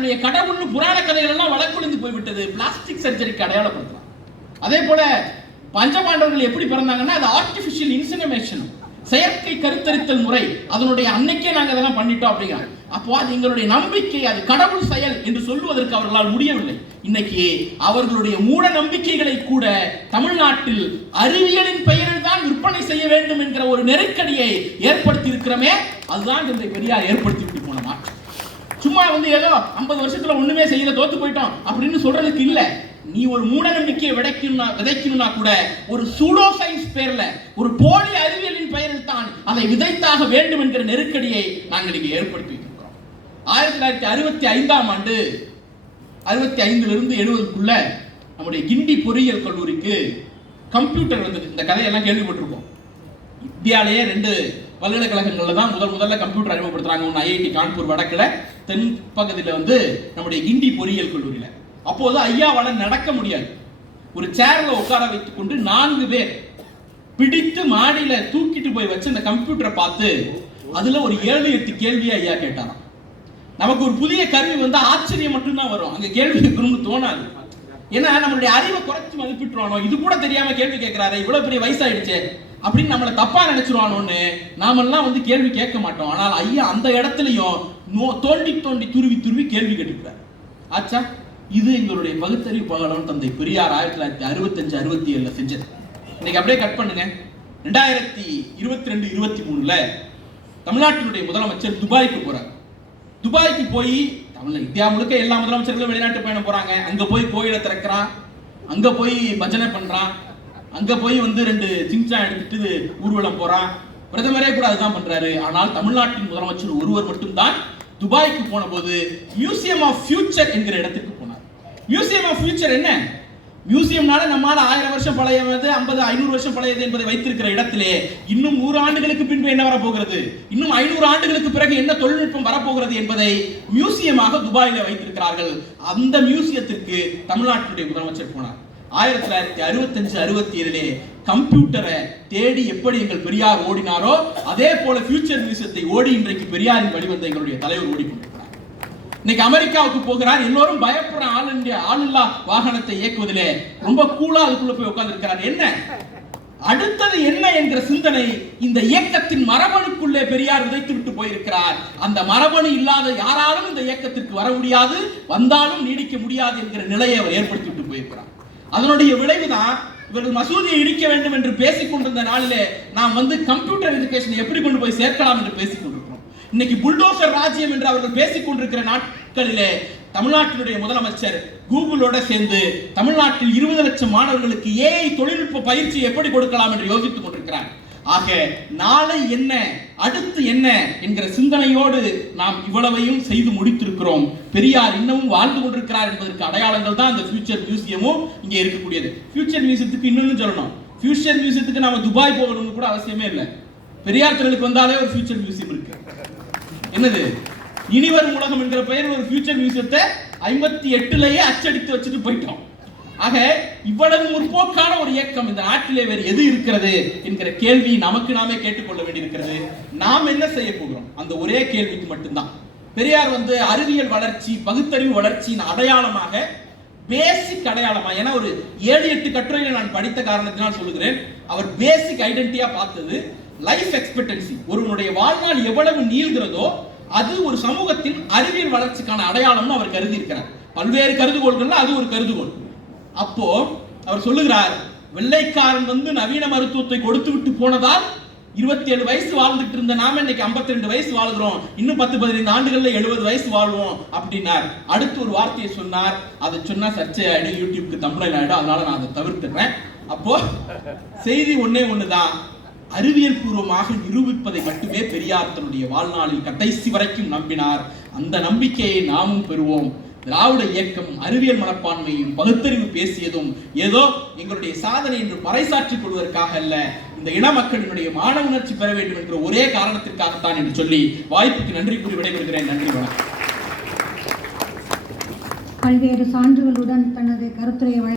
அதனுடைய கடவுள்னு புராண கதைகள் எல்லாம் வழக்குழிந்து போய்விட்டது. பிளாஸ்டிக் சர்ஜரிக்கு அடையாளப்படுத்தலாம் அதே போல பஞ்சபாண்டவர்கள் எப்படி பிறந்தாங்கன்னா அது ஆர்டிபிஷியல் இன்சினமேஷன் செயற்கை கருத்தரித்தல் முறை. அதனுடைய அன்னைக்கே நாங்க அதெல்லாம் பண்ணிட்டோம் அப்படிங்கிறாங்க அப்போ அது எங்களுடைய நம்பிக்கை அது கடவுள் செயல் என்று சொல்லுவதற்கு அவர்களால் முடியவில்லை. இன்னைக்கு அவர்களுடைய மூட நம்பிக்கைகளை கூட தமிழ்நாட்டில் அறிவியலின் பெயரில் தான் விற்பனை செய்ய வேண்டும் என்கிற ஒரு நெருக்கடியை ஏற்படுத்தி இருக்கிறோமே. அதுதான் இந்த பெரியார் ஏற்படுத்தி விட்டு போன மாற்றம். சும்மா வந்து ஏதோ ஐம்பது வருஷத்துல ஒண்ணுமே செய்யல தோத்து போயிட்டோம் அப்படின்னு சொல்றதுக்கு இல்ல. நீ ஒரு மூட நம்பிக்கையை விதைக்கணும்னா விதைக்கணும்னா கூட ஒரு சூடோ சயின்ஸ் பேர்ல ஒரு போலி அறிவியலின் பெயரில் தான் அதை விதைத்தாக வேண்டும் என்கிற நெருக்கடியை நாங்கள் இங்கே ஏற்படுத்தி வைத்திருக்கிறோம் ஆயிரத்தி தொள்ளாயிரத்தி அறுபத்தி ஐந்தாம் ஆண்டு அறுபத்தி ஐந்துல இருந்து எழுபதுக்குள்ள நம்முடைய கிண்டி பொறியியல் கல்லூரிக்கு கம்ப்யூட்டர் வந்தது. இந்த கதையெல்லாம் கேள்விப்பட்டிருப்போம். இந்தியாவிலேயே ரெண்டு பல்கலைக்கழகங்களில் தான் முதல் முதல்ல கம்ப்யூட்டர் அறிமுகப்படுத்துறாங்க ஒன்று ஐஐடி கான்பூர் வடக்கில் தென் பகுதியில் வந்து நம்முடைய கிண்டி பொறியியல் கல்லூரியில். அப்போது ஐயாவால் நடக்க முடியாது. ஒரு சேர்ல உட்கார வைத்துக் கொண்டு நான்கு பேர் பிடித்து மாடியில தூக்கிட்டு போய் வச்சு அந்த கம்ப்யூட்டரை பார்த்து அதுல ஒரு ஏழு எட்டு கேள்வியை ஐயா கேட்டாராம். நமக்கு ஒரு புதிய கருவி வந்து ஆச்சரியம் மட்டும்தான் வரும். அங்க கேள்வி கேட்கணும்னு தோணாது. ஏன்னா நம்மளுடைய அறிவை குறைச்சி மதிப்பிட்டுருவானோ? இது கூட தெரியாம கேள்வி கேட்கிறாரு இவ்வளவு பெரிய வயசாயிடுச்சு. அப்படின்னு நம்மளை தப்பா நினைச்சிருவானோன்னு நாமெல்லாம் வந்து கேள்வி கேட்க மாட்டோம். ஆனால் ஐயா அந்த இடத்துலையும் நோ- தோண்டி தோண்டி துருவி துருவி கேள்வி கேட்டுக்கிறார். ஆச்சா இது எங்களுடைய பகுத்தறிவு பகலவன் தந்தை பெரியார் ஆயிரத்தி தொள்ளாயிரத்தி அறுபத்தஞ்சு அறுபத்தி ஏழுல செஞ்சது. இன்னைக்கு அப்படியே கட் பண்ணுங்க. ரெண்டாயிரத்தி இருபத்தி ரெண்டு இருபத்தி மூணுல தமிழ்நாட்டினுடைய முதலமைச்சர் துபாய்க்கு போறார். துபாய்க்கு போய் தமிழ் இந்தியா முழுக்க எல்லா முதலமைச்சர்களும் வெளிநாட்டு பயணம் போறாங்க. அங்க போய் கோயிலை திறக்கிறான். அங்க போய் பஜனை பண்றான். அங்க போய் வந்து ரெண்டு சிங்சா எடுத்துட்டு ஊர்வலம் போறான். பிரதமரே கூட அதுதான் பண்றாரு. ஆனால் தமிழ்நாட்டின் முதலமைச்சர் ஒருவர் மட்டும்தான் துபாய்க்கு போன போது மியூசியம் ஆஃப் ஃபியூச்சர் என்கிற இடத்துக்கு போனார். மியூசியம் ஆஃப் ஃபியூச்சர் என்ன? மியூசியம்னால நம்மால ஆயிரம் வருஷம் பழையது ஐம்பது ஐநூறு வருஷம் பழையது என்பதை வைத்திருக்கிற இடத்திலே இன்னும் நூறு ஆண்டுகளுக்கு பின்பு என்ன வரப்போகிறது? இன்னும் ஐநூறு ஆண்டுகளுக்கு பிறகு என்ன தொழில்நுட்பம் வரப்போகிறது என்பதை மியூசியமாக துபாயில வைத்திருக்கிறார்கள். அந்த மியூசியத்திற்கு தமிழ்நாட்டினுடைய முதலமைச்சர் போனார். ஆயிரத்தி தொள்ளாயிரத்தி அறுபத்தஞ்சு அறுபத்தி ஏழிலே கம்ப்யூட்டரை தேடி எப்படி எங்கள் பெரியார் ஓடினாரோ அதே போல ஃபியூச்சர் மியூசியத்தை ஓடி இன்றைக்கு பெரியாரின் வழிவந்த எங்களுடைய தலைவர் ஓடிக்கொண்டிருக்கிறார். இன்னைக்கு அமெரிக்காவுக்கு போகிறார். எல்லோரும் பயப்படுற ஆள் இந்திய ஆளில்லா வாகனத்தை இயக்குவதிலே ரொம்ப கூலா அதுக்குள்ள போய் உட்கார்ந்து இருக்கிறார் என்ன? அடுத்தது என்ன என்ற சிந்தனை இந்த இயக்கத்தின் மரபணுக்குள்ளே பெரியார் விதைத்து விட்டு போயிருக்கிறார். அந்த மரபணு இல்லாத யாராலும் இந்த இயக்கத்திற்கு வர முடியாது வந்தாலும் நீடிக்க முடியாது என்கிற நிலையை அவர் ஏற்படுத்தி விட்டு போயிருக்கிறார். அதனுடைய விளைவுதான் இவர்கள் மசூதியை இடிக்க வேண்டும் என்று பேசிக் கொண்டிருந்த நாளிலே நாம் வந்து கம்ப்யூட்டர் எஜுகேஷன் எப்படி கொண்டு போய் சேர்க்கலாம் என்று பேசிக் கொண்டிருக்கிறோம் இன்னைக்கு புல்டோசர் ராஜ்யம் என்று அவர்கள் பேசிக் கொண்டிருக்கிற நாட்களிலே தமிழ்நாட்டினுடைய முதலமைச்சர் கூகுளோட சேர்ந்து தமிழ்நாட்டில் இருபது லட்சம் மாணவர்களுக்கு ஏஐ தொழில்நுட்ப பயிற்சி எப்படி கொடுக்கலாம் என்று யோசித்துக் கொண்டிருக்கிறார். ஆக நாளை என்ன அடுத்து என்ன என்கிற சிந்தனையோடு நாம் இவ்வளவையும் செய்து முடித்திருக்கிறோம். பெரியார் இன்னமும் வாழ்ந்து கொண்டிருக்கிறார் என்பதற்கு அடையாளங்கள் தான் இந்த ஃபியூச்சர் மியூசியமும் இங்கே இருக்கக்கூடியது. ஃபியூச்சர் மியூசியத்துக்கு இன்னொன்னு சொல்லணும். ஃபியூச்சர் மியூசியத்துக்கு நாம துபாய் போகணும்னு கூட அவசியமே இல்லை. பெரியார் திறனுக்கு வந்தாலே ஒரு ஃபியூச்சர் மியூசியம் இருக்கு. என்னது? இனிவரும் உலகம் என்கிற பெயர் ஒரு ஃபியூச்சர் மியூசியத்தை ஐம்பத்தி எட்டுலயே அச்சடித்து வச்சுட்டு போயிட்டோம். ஆக இவ்வளவு முற்போக்கான ஒரு இயக்கம் இந்த நாட்டிலே வேறு எது இருக்கிறது என்கிற கேள்வி நமக்கு நாமே கேட்டுக்கொள்ள வேண்டியிருக்கிறது. நாம் என்ன செய்ய போகிறோம்? அந்த ஒரே கேள்விக்கு மட்டும்தான். பெரியார் வந்து அறிவியல் வளர்ச்சி பகுத்தறிவு வளர்ச்சியின் அடையாளமாக பேசிக் அடையாளமா ஏன்னா ஒரு ஏழு எட்டு கட்டுரைகளை நான் படித்த காரணத்தினால் சொல்லுகிறேன். அவர் பேசிக் ஐடென்டிட்டியா பார்த்தது லைஃப் எக்ஸ்பெக்டன்சி ஒருவனுடைய வாழ்நாள் எவ்வளவு நீள்கிறதோ அது ஒரு சமூகத்தின் அறிவியல் வளர்ச்சிக்கான அடையாளம்னு அவர் கருதி இருக்கிறார் பல்வேறு கருதுகோள்கள்ல அது ஒரு கருதுகோள். அப்போ அவர் சொல்லுகிறார் வெள்ளைக்காரன் வந்து நவீன மருத்துவத்தை கொடுத்து விட்டு போனதால் இருபத்தி ஏழு வயசு வாழ்ந்துட்டு இருந்த நாம இன்னைக்கு 52 ரெண்டு வயசு வாழ்கிறோம். இன்னும் பத்து பதினைந்து ஆண்டுகள்ல எழுபது வயசு வாழ்வோம் அப்படின்னார். அடுத்து ஒரு வார்த்தையை சொன்னார். அதை சொன்னா சர்ச்சை ஆயிடும். யூடியூப்க்கு தமிழன் ஆயிடும் அதனால நான் அதை தவிர்த்துறேன் அப்போ செய்தி ஒன்னே ஒண்ணுதான். அறிவியல் பூர்வமாக நிரூபிப்பதை மட்டுமே பெரியார் தன்னுடைய வாழ்நாளில் கடைசி வரைக்கும் நம்பினார். அந்த நம்பிக்கையை நாமும் பெறுவோம். திராவிட இயக்கம் அறிவியல் மனப்பான்மையும் பகுத்தறிவு பேசியதும் ஏதோ எங்களுடைய சாதனை என்று பறைசாற்றிக் கொள்வதற்காக அல்ல இந்த இன மக்களினுடைய மான உணர்ச்சி பெற வேண்டும் என்ற ஒரே காரணத்திற்காகத்தான் என்று சொல்லி வாய்ப்புக்கு நன்றி கூறி விடைபெறுகிறேன். நன்றி வணக்கம். பல்வேறு சான்றுகளுடன் தனது கருத்துரையை